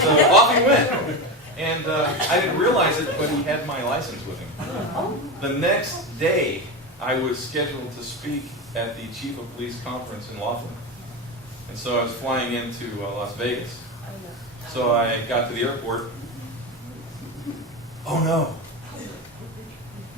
So off he went. And I didn't realize it, but he had my license with him. The next day, I was scheduled to speak at the Chief of Police Conference in Laughlin. And so I was flying into Las Vegas. So I got to the airport. Oh no,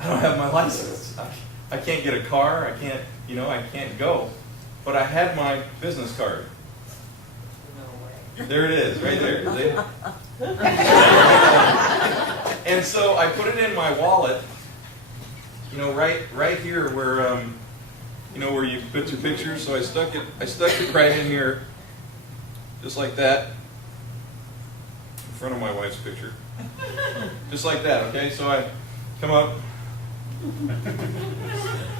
I don't have my license. I can't get a car. I can't go. But I had my business card. There it is, right there. And so I put it in my wallet, right here where, where you put your pictures. So I stuck it right in here, just like that, in front of my wife's picture. Just like that, okay? So I come up,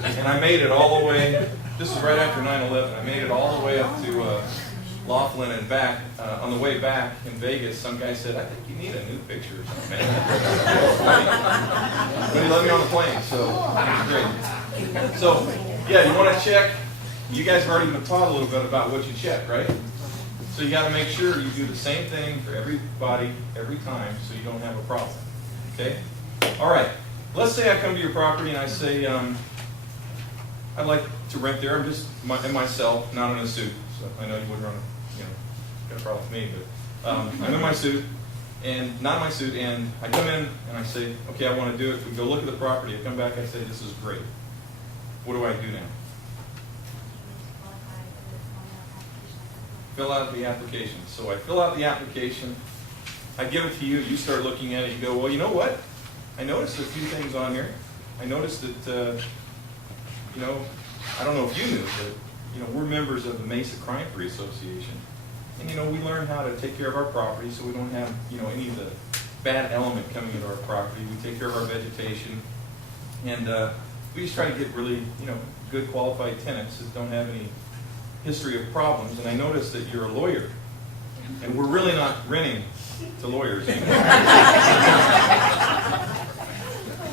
and I made it all the way, this is right after 9/11, I made it all the way up to Laughlin and back. On the way back in Vegas, some guy said, I think you need a new picture or something. But he let me on the plane, so it was great. So, yeah, you want to check. You guys have already been taught a little bit about what you check, right? So you got to make sure you do the same thing for everybody, every time, so you don't have a problem. Okay? All right. Let's say I come to your property and I say, I'd like to rent there. I'm just in myself, not in a suit. So I know you wouldn't run, got a problem with me, but I'm in my suit, and not in my suit, and I come in and I say, okay, I want to do it. We go look at the property. I come back, I say, this is great. What do I do now? Fill out the application. So I fill out the application. I give it to you. You start looking at it. You go, well, you know what? I noticed a few things on here. I noticed that, I don't know if you knew, but, we're members of the Mesa Crime-Free Association. And, we learn how to take care of our property so we don't have, any of the bad element coming into our property. We take care of our vegetation. And we just try to get really, good qualified tenants that don't have any history of problems. And I noticed that you're a lawyer. And we're really not renting to lawyers anymore.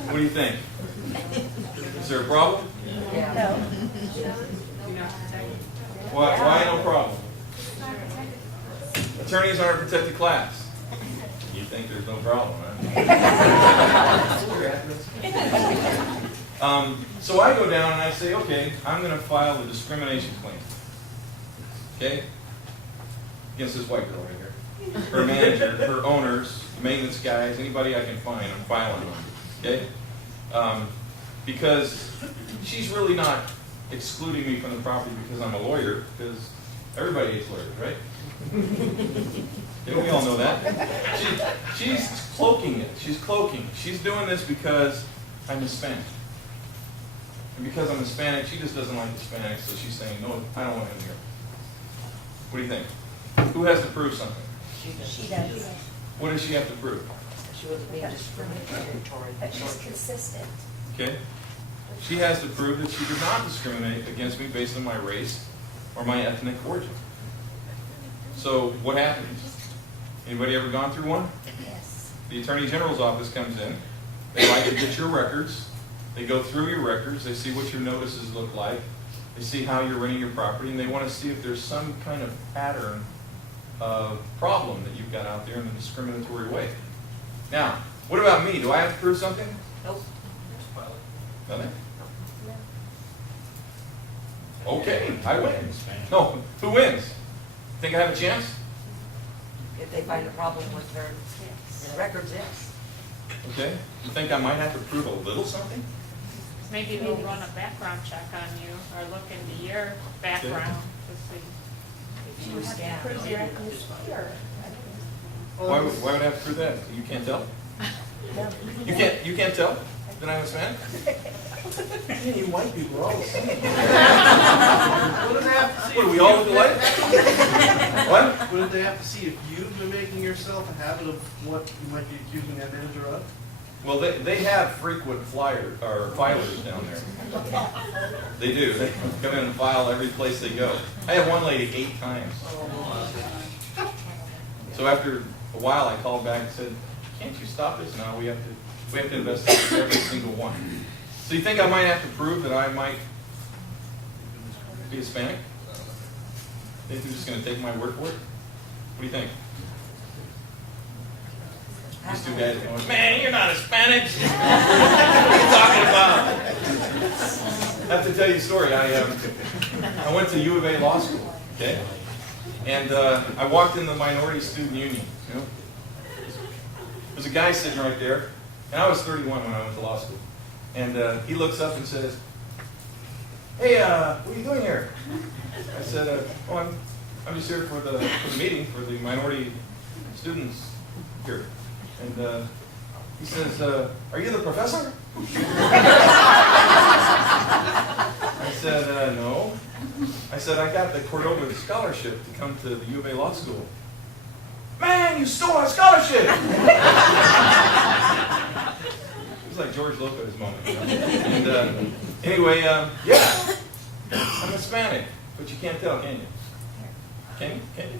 What do you think? Is there a problem? No. Why no problem? Attorneys aren't a protected class. You think there's no problem, huh? So I go down and I say, okay, I'm going to file a discrimination claim. Okay? Against this white girl right here. Her manager, her owners, maintenance guys, anybody I can find, I'm filing on. Okay? Because she's really not excluding me from the property because I'm a lawyer, because everybody hates lawyers, right? We all know that. She's cloaking it. She's cloaking. She's doing this because I'm Hispanic. And because I'm Hispanic, she just doesn't like Hispanics, so she's saying, no, I don't want him here. What do you think? Who has to prove something? She does. What does she have to prove? She wasn't being discriminatory. But she's consistent. Okay? She has to prove that she did not discriminate against me based on my race or my ethnic origin. So what happens? Anybody ever gone through one? Yes. The Attorney General's office comes in. They like to get your records. They go through your records. They see what your notices look like. They see how you're renting your property, and they want to see if there's some kind of pattern of problem that you've got out there in a discriminatory way. Now, what about me? Do I have to prove something? Nope. Nothing? Okay, I win. No, who wins? Think I have a chance? If they find a problem with their records, yes. Okay. You think I might have to prove a little something? Maybe they'll run a background check on you or look into your background to see. You were scammed. Prove your ethnicity. Why would I have to prove that? You can't tell? You can't tell that I'm Hispanic? You white people are all the same. What do they have to see? What, do we all look alike? What? Wouldn't they have to see if you've been making yourself a habit of what you might be accusing that manager of? Well, they have frequent filers down there. They do. They come in and file every place they go. I have one lady 8 times. So after a while, I called back and said, "Can't you stop this now? We have to investigate every single one." So you think I might have to prove that I might be Hispanic? Think you're just going to take my word for it? What do you think? These two guys are going, man, you're not Hispanic. What are you talking about? I have to tell you a story. I went to U of A Law School, okay? And I walked in the minority student union, you know? There's a guy sitting right there, and I was 31 when I went to law school. And he looks up and says, hey, what are you doing here? I said, oh, I'm just here for the meeting for the minority students here. And he says, are you the professor? I said, no. I said, I got the Cordova scholarship to come to the U of A Law School. Man, you stole our scholarship! It was like George Lopez moment. You know? And anyway, yeah, I'm Hispanic, but you can't tell, can you? Can you? Can you?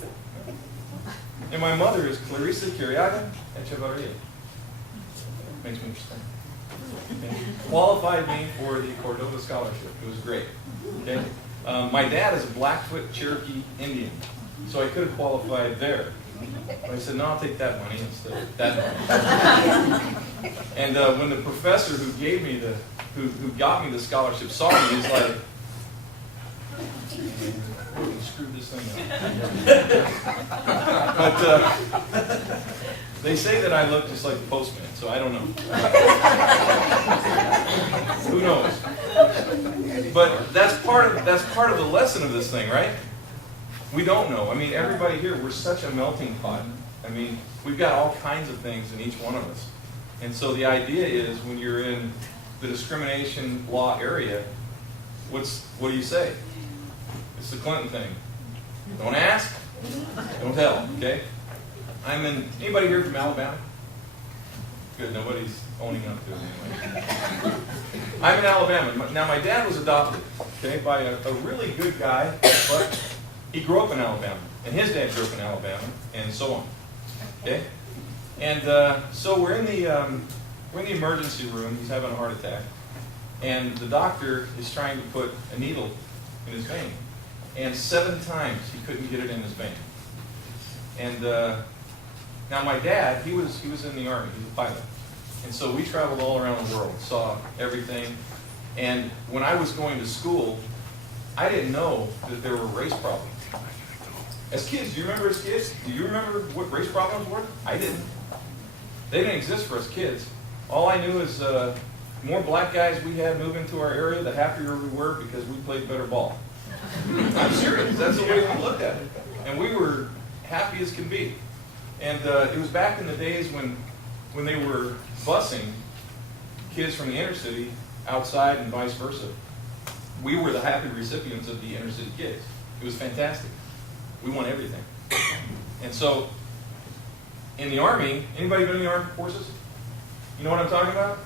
And my mother is Clarissa Curiaga Echevarria. Makes me interesting. Okay. Qualified me for the Cordova scholarship. It was great. Okay. My dad is a Blackfoot Cherokee Indian, so I could have qualified there. But I said, no, I'll take that money instead of that money. And when the professor who gave me who got me the scholarship saw me, he's like, we're going to screw this thing up. But they say that I look just like the postman, so I don't know. Who knows? But that's part of the lesson of this thing, right? We don't know. I mean, everybody here, we're such a melting pot. I mean, we've got all kinds of things in each one of us. And so the idea is when you're in the discrimination law area, what do you say? It's the Clinton thing. Don't ask, don't tell, okay? Anybody here from Alabama? Good, nobody's owning up to it anyway. I'm in Alabama. Now, my dad was adopted, okay, by a really good guy, but he grew up in Alabama, and his dad grew up in Alabama, and so on, okay? And so we're in the emergency room. He's having a heart attack, and the doctor is trying to put a needle in his vein, and 7 times he couldn't get it in his vein. And now my dad, he was in the Army. He was a pilot, and so we traveled all around the world, saw everything. And when I was going to school, I didn't know that there were race problems. As kids, do you remember as kids? Do you remember what race problems were? I didn't. They didn't exist for us kids. All I knew is the more black guys we had move into our area, the happier we were because we played better ball. I'm serious. That's the way we looked at it. And we were happy as can be. And it was back in the days when they were busing kids from the inner city outside and vice versa. We were the happy recipients of the inner city kids. It was fantastic. We won everything. And so, in the Army, anybody been in the armed forces? You know what I'm talking about?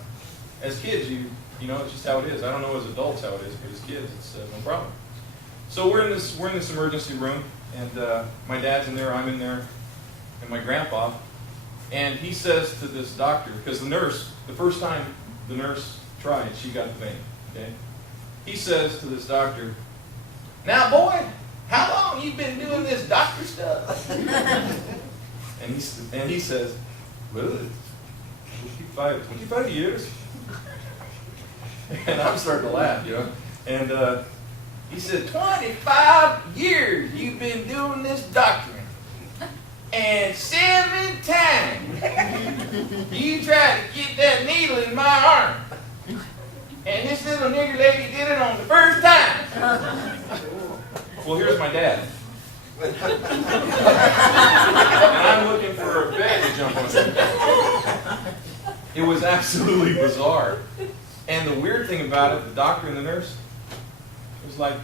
As kids, you know, it's just how it is. I don't know as adults how it is, but as kids, it's no problem. So we're in this emergency room, and my dad's in there, I'm in there, and my grandpa, and he says to this doctor, because the first time the nurse tried, she got the vein, okay? He says to this doctor, now boy, how long you been doing this doctor stuff? and he says, well, 25 years. And I'm starting to laugh, you know. And he said, 25 years you've been doing this doctoring. And 7 times you tried to get that needle in my arm. And this little nigger lady did it on the first time. Well, here's my dad. And I'm looking for a bed to jump on. It was absolutely bizarre. And the weird thing about it, the doctor and the nurse, it was like,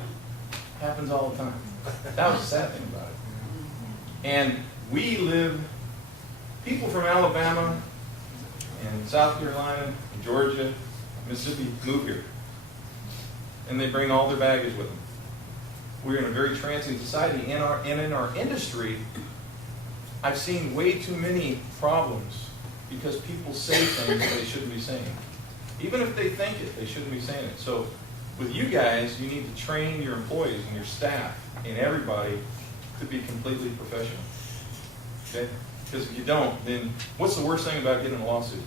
happens all the time. That was the sad thing about it. And people from Alabama and South Carolina, and Georgia, Mississippi move here. And they bring all their baggage with them. We're in a very transient society, and in our industry, I've seen way too many problems because people say things they shouldn't be saying. Even if they think it, they shouldn't be saying it. So with you guys, you need to train your employees and your staff and everybody to be completely professional. Okay? Because if you don't, then what's the worst thing about getting a lawsuit?